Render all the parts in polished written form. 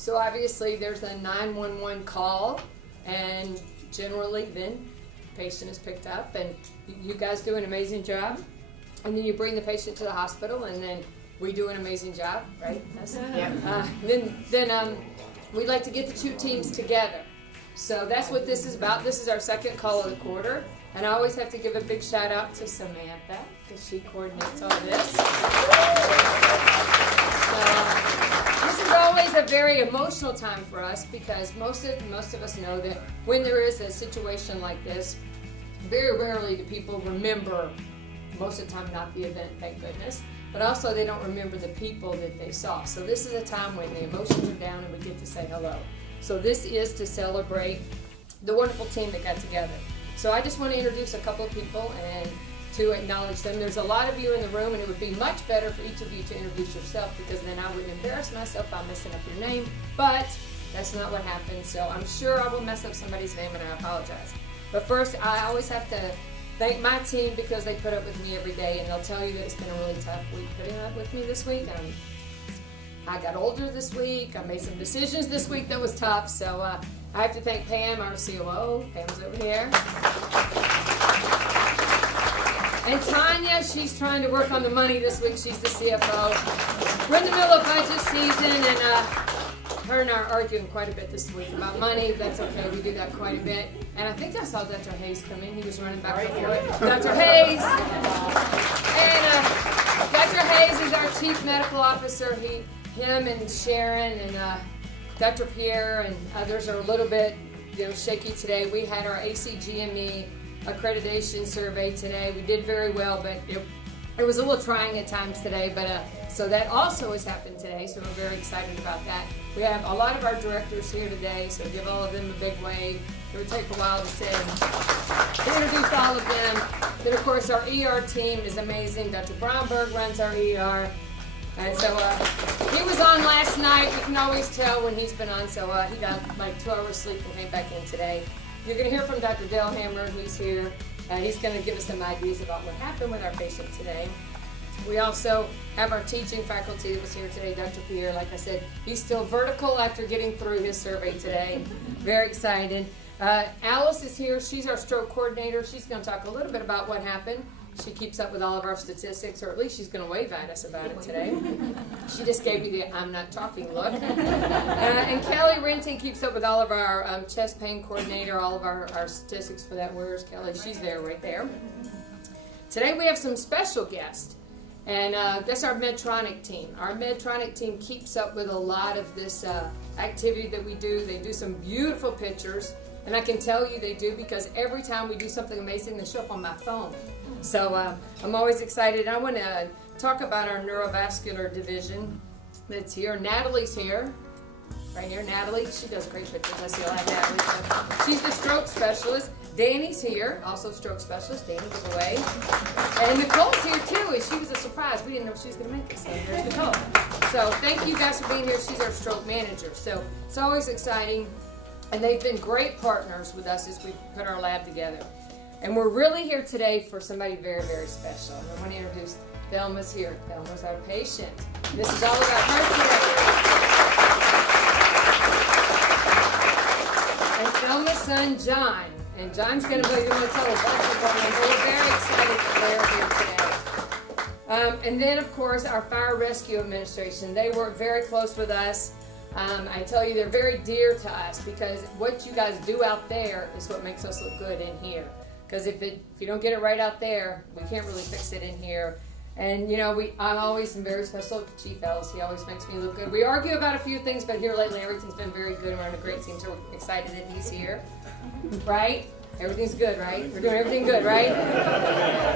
So obviously there's a 911 call, and generally then the patient is picked up, and you guys do an amazing job. And then you bring the patient to the hospital, and then we do an amazing job, right? Yes. Yeah. Then we'd like to get the two teams together. So that's what this is about. This is our second call of the quarter. And I always have to give a big shout out to Samantha, because she coordinates all this. This is always a very emotional time for us, because most of us know that when there is a situation like this, very rarely do people remember, most of the time not the event, thank goodness, but also they don't remember the people that they saw. So this is a time when the emotions are down and we get to say hello. So this is to celebrate the wonderful team that got together. So I just want to introduce a couple of people and to acknowledge them. There's a lot of you in the room, and it would be much better for each of you to introduce yourself, because then I wouldn't embarrass myself by messing up your name, but that's not what happened. So I'm sure I will mess up somebody's name, and I apologize. But first, I always have to thank my team, because they put up with me every day, and they'll tell you that it's been a really tough week putting up with me this week. I got older this week. I made some decisions this week that was tough. So I have to thank Pam, our COO. Pam's over here. And Tanya, she's trying to work on the money this week. She's the CFO. We're in the middle of budget season, and her and I are arguing quite a bit this week about money. That's okay. We do that quite a bit. And I think I saw Dr. Hayes come in. He was running back and forth. Dr. Hayes. And Dr. Hayes is our Chief Medical Officer. Him and Sharon and Dr. Pierre and others are a little bit, shaky today. We had our ACGME accreditation survey today. We did very well, but it was a little trying at times today. But so that also has happened today. So we're very excited about that. We have a lot of our directors here today, so give all of them a big wave. It would take a while to introduce all of them. Then of course our ER team is amazing. Dr. Bromberg runs our ER. And so he was on last night. You can always tell when he's been on. So he got like 2 hours sleep and came back in today. You're going to hear from Dr. Delhammer, who's here. He's going to give us some ideas about what happened with our patient today. We also have our teaching faculty that was here today, Dr. Pierre. Like I said, he's still vertical after getting through his survey today. Very excited. Alice is here. She's our stroke coordinator. She's going to talk a little bit about what happened. She keeps up with all of our statistics, or at least she's going to wave at us about it today. She just gave me the I'm not talking look. And Kelly Renton keeps up with all of our chest pain coordinator, all of our statistics for that. Where's Kelly? She's there, right there. Today we have some special guests, and that's our Medtronic team. Our Medtronic team keeps up with a lot of this activity that we do. They do some beautiful pictures, and I can tell you they do, because every time we do something amazing, they show up on my phone. So I'm always excited. I want to talk about our neurovascular division that's here. Natalie's here. Right here, Natalie. She does great pictures. I see a lot of Natalie. She's the stroke specialist. Danny's here, also stroke specialist. Danny was away. And Nicole's here too, and she was a surprise. We didn't know she was going to make it, so there's Nicole. So thank you guys for being here. She's our stroke manager. So it's always exciting. And they've been great partners with us as we put our lab together. And we're really here today for somebody very, very special. I want to introduce Thelma's here. Thelma's our patient. This is all about her today. And Thelma's son, John. And John's going to tell us what's going on. We're very excited that they're here today. And then, of course, our Fire Rescue Administration. They work very close with us. I tell you, they're very dear to us, because what you guys do out there is what makes us look good in here. Because if you don't get it right out there, we can't really fix it in here. And I'm always very special to Chief Ellis. He always makes me look good. We argue about a few things, but here lately everything's been very good. We're on a great team, so we're excited that he's here. Right? Everything's good, right? We're doing everything good, right?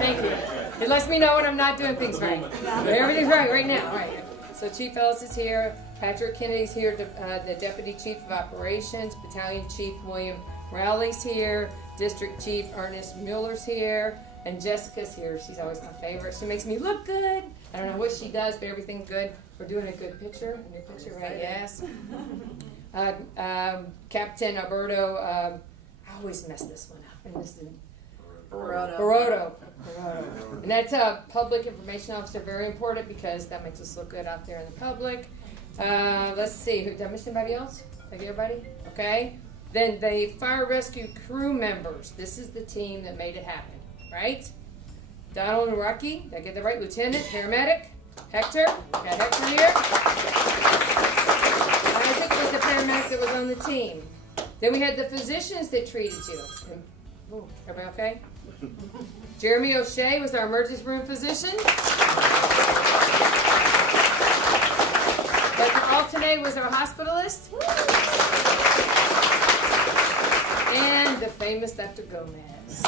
Thank you. It lets me know when I'm not doing things right. But everything's right now, right? So Chief Ellis is here. Patrick Kennedy's here, the Deputy Chief of Operations. Battalion Chief William Rowley's here. District Chief Ernest Mueller's here. And Jessica's here. She's always my favorite. She makes me look good. I don't know what she does, but everything's good. We're doing a good picture. A good picture, right? Yes. Captain Alberto, I always mess this one up. And this is Baroto. And that's a public information officer, very important, because that makes us look good out there in the public. Let's see. Did I miss anybody else? Did I get everybody? Okay. Then the fire rescue crew members. This is the team that made it happen, right? Donald and Rocky. Did I get that right? Lieutenant, paramedic. Hector. Got Hector here. Isaac was the paramedic that was on the team. Then we had the physicians that treated you. Oh, everybody okay? Jeremy O'Shea was our emergency room physician. Dr. Alternate was our hospitalist. And the famous Dr. Gomez.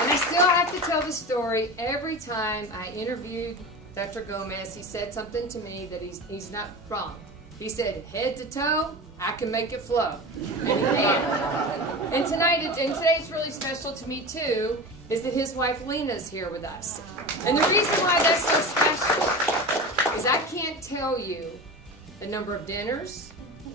And I still have to tell the story every time I interviewed Dr. Gomez. He said something to me that he's not wrong. He said, head to toe, I can make it flow. And today it's really special to me too, is that his wife Lena's here with us. And the reason why that's so special is I can't tell you the number of dinners,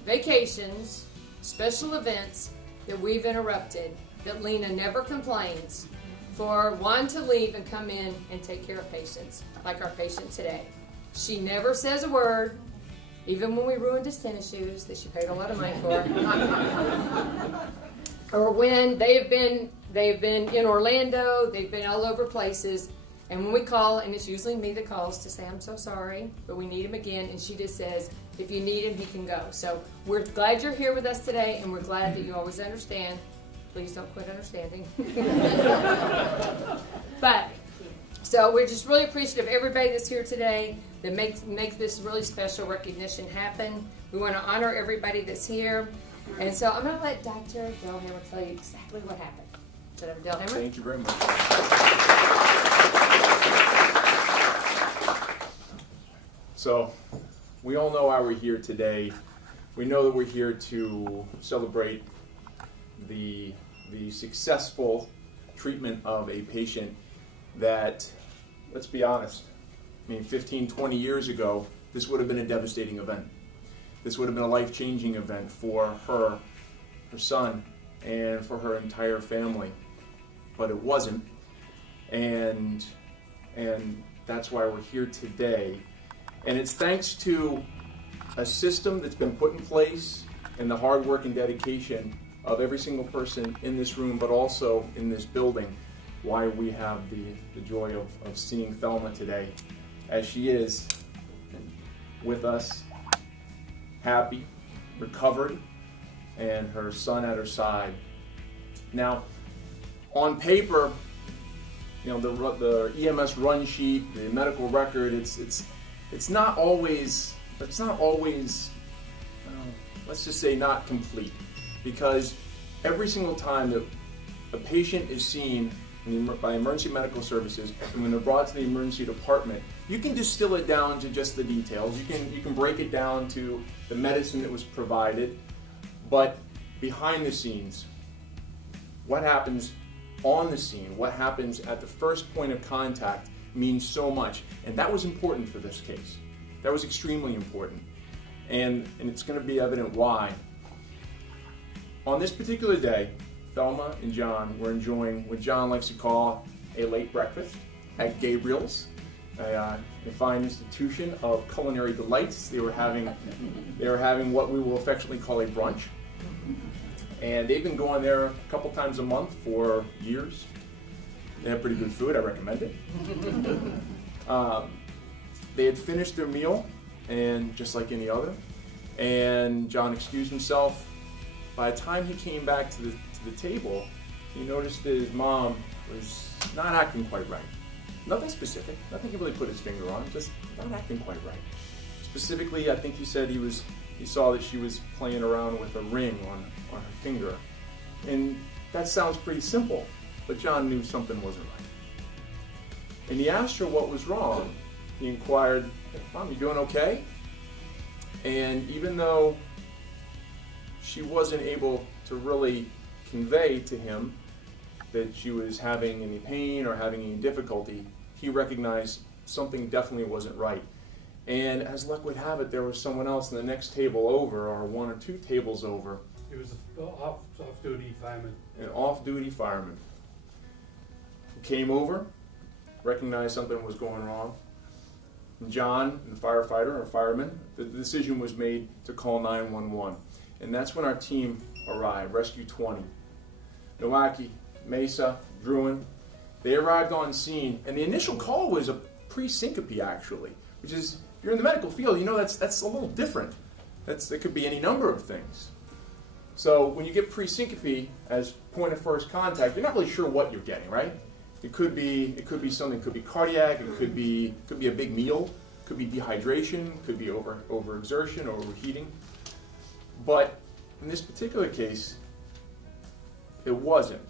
vacations, special events that we've interrupted that Lena never complains for one to leave and come in and take care of patients, like our patient today. She never says a word. Even when we ruined his tennis shoes that she paid a lot of money for. Or when they've been in Orlando, they've been all over places, and when we call, and it's usually me that calls to say, I'm so sorry, but we need him again, and she just says, if you need him, he can go. So we're glad you're here with us today, and we're glad that you always understand. Please don't quit understanding. But, so we're just really appreciative of everybody that's here today that makes this really special recognition happen. We want to honor everybody that's here. And so I'm going to let Dr. Delhammer tell you exactly what happened. Dr. Delhammer? Thank you very much. So, we all know why we're here today. We know that we're here to celebrate the successful treatment of a patient that, let's be honest, 15, 20 years ago, this would have been a devastating event. This would have been a life-changing event for her son, and for her entire family. But it wasn't, and that's why we're here today. And it's thanks to a system that's been put in place and the hard work and dedication of every single person in this room, but also in this building, why we have the joy of seeing Thelma today as she is with us, happy, recovered, and her son at her side. Now, on paper, the EMS run sheet, the medical record, it's not always let's just say not complete, because every single time that a patient is seen by emergency medical services, and when they're brought to the emergency department, you can distill it down to just the details. You can break it down to the medicine that was provided, but behind the scenes, what happens on the scene, what happens at the first point of contact means so much, and that was important for this case. That was extremely important, and it's going to be evident why. On this particular day, Thelma and John were enjoying what John likes to call a late breakfast at Gabriel's, a fine institution of culinary delights. They were having what we will affectionately call a brunch, and they've been going there a couple times a month for years. They have pretty good food. I recommend it. They had finished their meal, and just like any other, and John excused himself. By the time he came back to the table, he noticed that his mom was not acting quite right. Nothing specific, nothing he really put his finger on, just not acting quite right. Specifically, I think he said he saw that she was playing around with a ring on her finger. And that sounds pretty simple, but John knew something wasn't right. And he asked her what was wrong. He inquired, "Hey, Mom, you doing okay?" And even though she wasn't able to really convey to him that she was having any pain or having any difficulty, he recognized something definitely wasn't right. And as luck would have it, there was someone else in the next table over, or one or two tables over. It was an off-duty fireman. An off-duty fireman who came over, recognized something was going wrong, John, the firefighter or fireman, the decision was made to call 911. And that's when our team arrived, Rescue 20. Nowaki, Mesa, Druin, they arrived on scene, and the initial call was a pre-syncope actually, which is, if you're in the medical field, you know that's a little different. It could be any number of things. So when you get pre-syncope as point of first contact, you're not really sure what you're getting, right? It could be something. It could be cardiac. It could be a big meal. It could be dehydration. It could be overexertion or overheating. But in this particular case, it wasn't,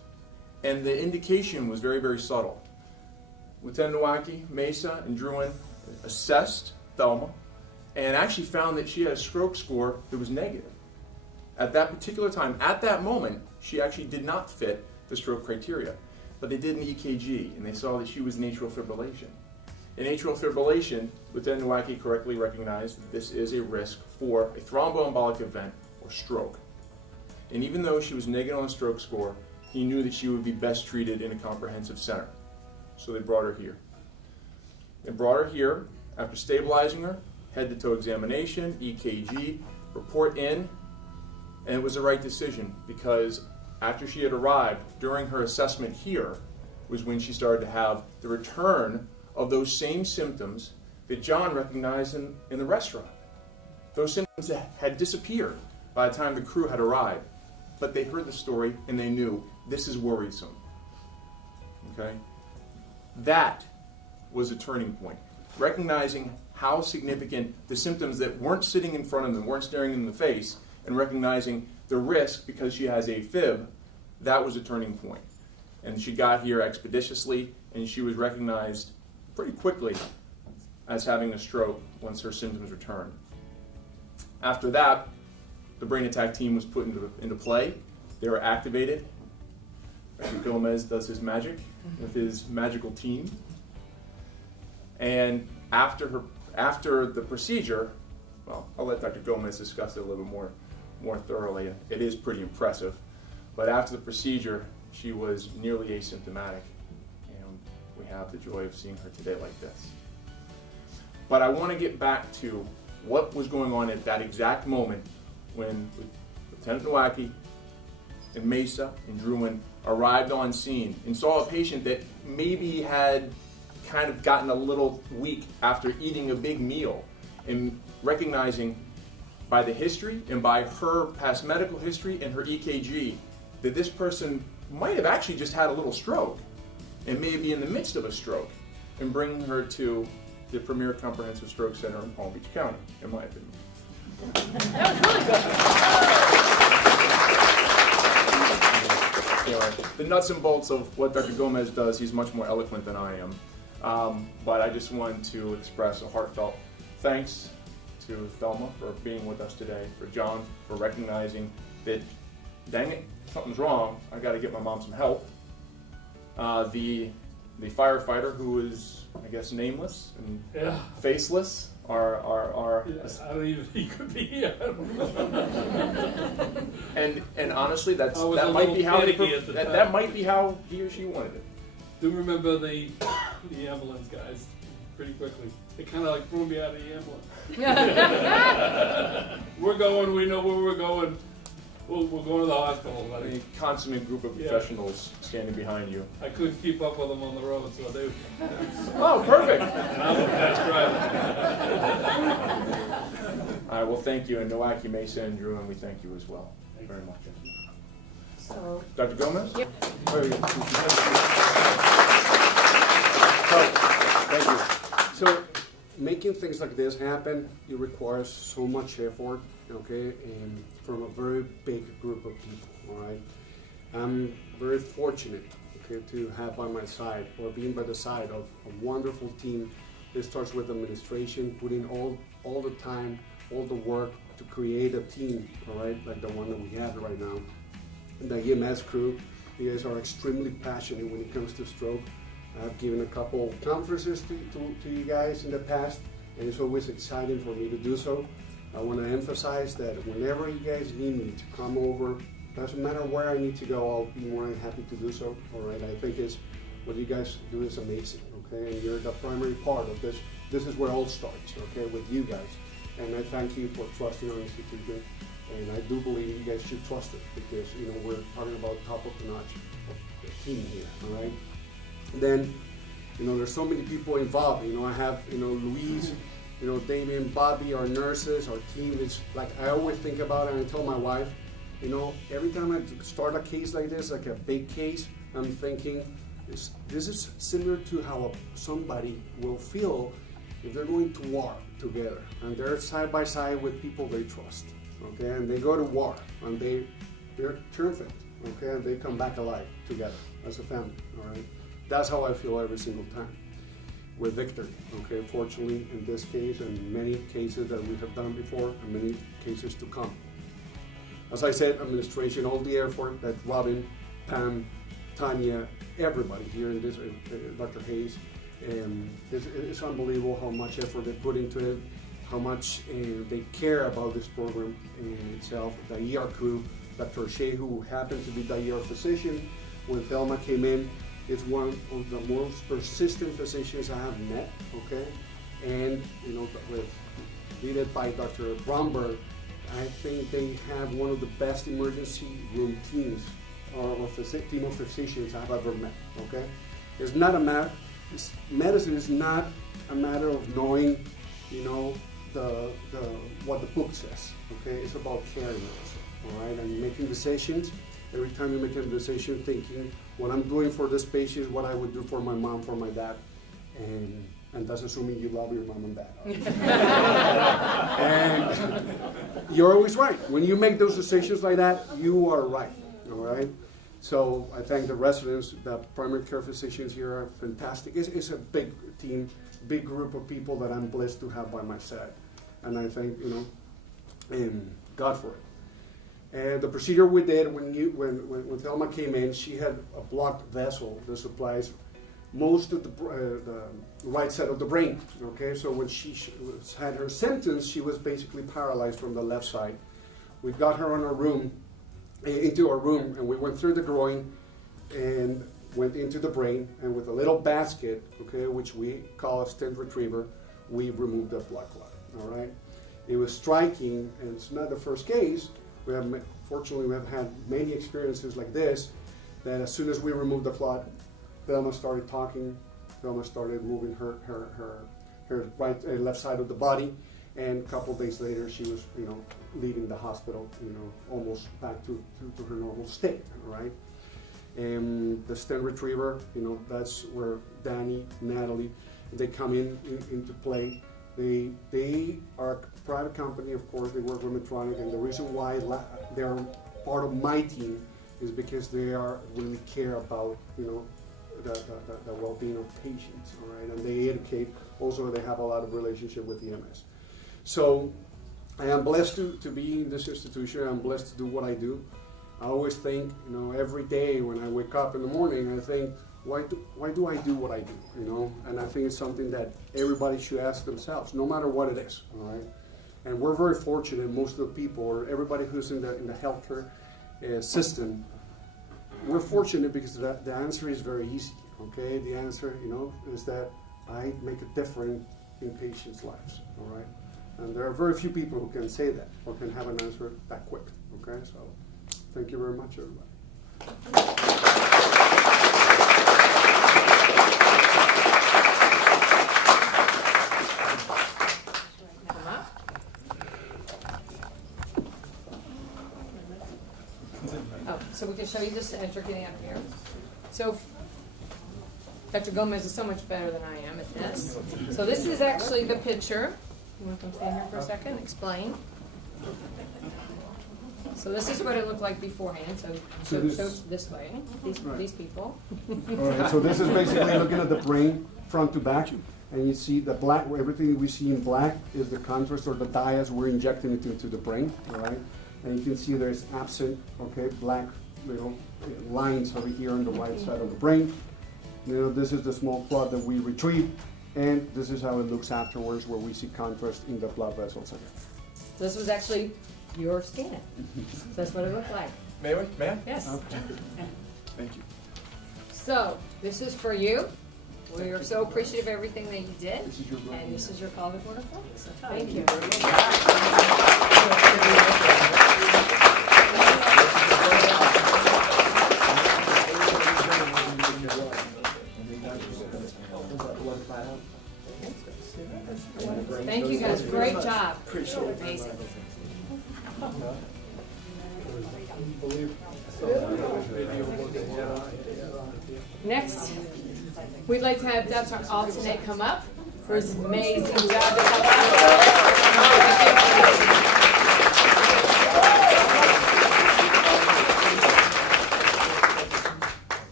and the indication was very, very subtle. Lieutenant Nowaki, Mesa, and Druin assessed Thelma, and actually found that she had a stroke score that was negative. At that particular time, at that moment, she actually did not fit the stroke criteria. But they did an EKG, and they saw that she was in atrial fibrillation. In atrial fibrillation, Lieutenant Nowaki correctly recognized that this is a risk for a thromboembolic event or stroke. And even though she was negative on the stroke score, he knew that she would be best treated in a comprehensive center. So they brought her here. They brought her here after stabilizing her, head-to-toe examination, EKG, report in, and it was the right decision because after she had arrived, during her assessment here, was when she started to have the return of those same symptoms that John recognized in the restaurant. Those symptoms that had disappeared by the time the crew had arrived. But they heard the story and they knew this is worrisome. Okay? That was a turning point. Recognizing how significant the symptoms that weren't sitting in front of them, weren't staring in the face, and recognizing the risk because she has AFib, that was a turning point. And she got here expeditiously, and she was recognized pretty quickly as having a stroke once her symptoms returned. After that, the brain attack team was put into play. They were activated. Dr. Gomez does his magic with his magical team. And after the procedure, well, I'll let Dr. Gomez discuss it a little bit more thoroughly. It is pretty impressive. But after the procedure, she was nearly asymptomatic. And we have the joy of seeing her today like this. But I want to get back to what was going on at that exact moment when Lieutenant Nowaki and Mesa and Druin arrived on scene and saw a patient that maybe had kind of gotten a little weak after eating a big meal, and recognizing by the history and by her past medical history and her EKG that this person might have actually just had a little stroke and may be in the midst of a stroke, and bringing her to the premier comprehensive stroke center in Palm Beach County, in my opinion. That was really good. Anyway, the nuts and bolts of what Dr. Gomez does, he's much more eloquent than I am. But I just wanted to express a heartfelt thanks to Thelma for being with us today, for John for recognizing that, dang it, something's wrong, I got to get my mom some help. The firefighter who is, I guess, nameless and faceless, our I don't even, he could be here. and honestly, that might be how that might be how he or she wanted it. Do remember the ambulance guys pretty quickly. They kind of like threw me out of the ambulance. We're going, we know where we're going. We're going to the hospital. A consummate group of professionals standing behind you. I couldn't keep up with them on the road, so they... Oh, perfect. And I was fast driving. All right, well, thank you. And Nowaki, Mesa, and Drew, and we thank you as well. Thank you very much. So, Dr. Gomez? Yep. Thank you. So, making things like this happen, it requires so much effort, okay, and from a very big group of people, all right? I'm very fortunate, okay, to have by my side, or being by the side of a wonderful team. It starts with administration, putting all the time, all the work to create a team, all right, like the one that we have right now. And the EMS crew, you guys are extremely passionate when it comes to stroke. I've given a couple conferences to you guys in the past, and it's always exciting for me to do so. I want to emphasize that whenever you guys need me to come over, doesn't matter where I need to go, I'll be more than happy to do so. All right, I think it's What you guys do is amazing, okay? And you're the primary part of this. This is where it all starts, okay, with you guys. And I thank you for trusting our institution. And I do believe you guys should trust it because, you know, we're talking about top of the notch of the team here, all right? Then, you know, there's so many people involved. You know, I have, you know, Louise, you know, Damien, Bobby, our nurses, our team. It's like I always think about it and I tell my wife, you know, every time I start a case like this, like a big case, I'm thinking, this is similar to how somebody will feel if they're going to war together and they're side by side with people they trust, okay? And they go to war and they're terrific, okay? And they come back alive together as a family, all right? That's how I feel every single time with Victor, okay? Fortunately, in this case and many cases that we have done before and many cases to come. As I said, administration, all the effort that Robin, Pam, Tanya, everybody here in this, Dr. Hayes, it's unbelievable how much effort they put into it, how much they care about this program in itself. The ER crew, Dr. Shea, who happened to be the ER physician when Thelma came in, is one of the most persistent physicians I have met, okay? And, you know, led by Dr. Bromberg, I think they have one of the best emergency room teams or team of physicians I've ever met, okay? It's not a matter, medicine is not a matter of knowing, you know, what the book says, okay? It's about caring also, all right? And making decisions. Every time you make a decision, thinking what I'm doing for this patient is what I would do for my mom, for my dad, and that's assuming you love your mom and dad. And you're always right. When you make those decisions like that, you are right, all right? So I thank the residents, the primary care physicians here are fantastic. It's a big team, big group of people that I'm blessed to have by my side. And I thank, you know, God for it. And the procedure we did when Thelma came in, she had a blocked vessel that supplies most of the right side of the brain, okay? So when she had her symptoms, she was basically paralyzed from the left side. We got her into our room, and we went through the groin and went into the brain, and with a little basket, okay, which we call a stent retriever, we removed the blood clot, all right? It was striking, and it's not the first case. Fortunately, we have had many experiences like this, that as soon as we removed the clot, Thelma started talking. Thelma started moving her left side of the body, and a couple of days later, she was, you know, leaving the hospital, you know, almost back to her normal state, all right? And the stent retriever, you know, that's where Danny, Natalie, they come into play. They are a private company, of course. They work with Medtronic, and the reason why they're part of my team is because they really care about, you know, the well-being of patients, all right? And they educate. Also, they have a lot of relationship with the MS. So I am blessed to be in this institution. I'm blessed to do what I do. I always think, you know, every day when I wake up in the morning, I think, why do I do what I do, you know? And I think it's something that everybody should ask themselves, no matter what it is, all right? And we're very fortunate, most of the people, or everybody who's in the healthcare system, we're fortunate because the answer is very easy, okay? The answer, you know, is that I make a difference in patients' lives, all right? And there are very few people who can say that or can have an answer that quick, okay? So thank you very much, everybody. So we can show you this as you're getting up here. So Dr. Gomez is so much better than I am at this. So this is actually the picture. You want to come stand here for a second? Explain. So this is what it looked like beforehand. So this way. These people. All right. So this is basically looking at the brain front to back, and you see the black. Everything we see in black is the contrast or the dye as we're injecting it into the brain. All right. And you can see there's absent, okay, black little lines over here on the right side of the brain. You know, this is the small clot that we retrieve, and this is how it looks afterwards, where we see contrast in the blood vessels again. This was actually your scan. So that's what it looked like. May I? Yes. Okay. Thank you. So, this is for you. We are so appreciative of everything that you did. And this is your College Board of Florida. So, thank you. Thank you guys. Great job. Appreciate it. Amazing. Next, we'd like to have Dr. Alternate come up for his amazing job.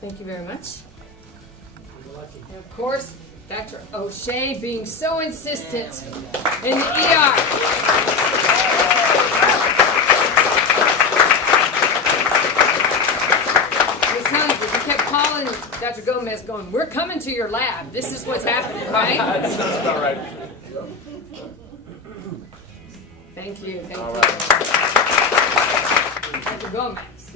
Thank you very much. And of course, Dr. O'Shea being so insistent in the ER. Calling Dr. Gomez going, we're coming to your lab. This is what's happening, right? That sounds about right. Thank you. Thank All you. right. Dr. Gomez.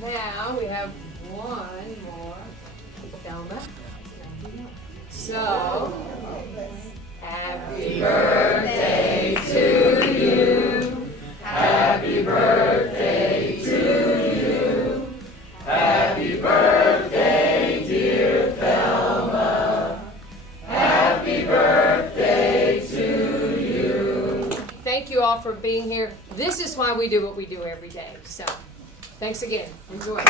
Now we have one more. Thelma. So, happy birthday to you. Happy birthday to you. Happy birthday, dear Thelma. Happy birthday to you. Thank you all for being here. This is why we do what we do every day. So, thanks again. Enjoy.